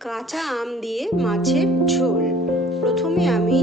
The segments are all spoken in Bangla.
কাঁচা আম দিয়ে মাছের ঝোল। প্রথমে আমি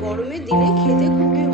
গরমের দিনে খেতে খুবই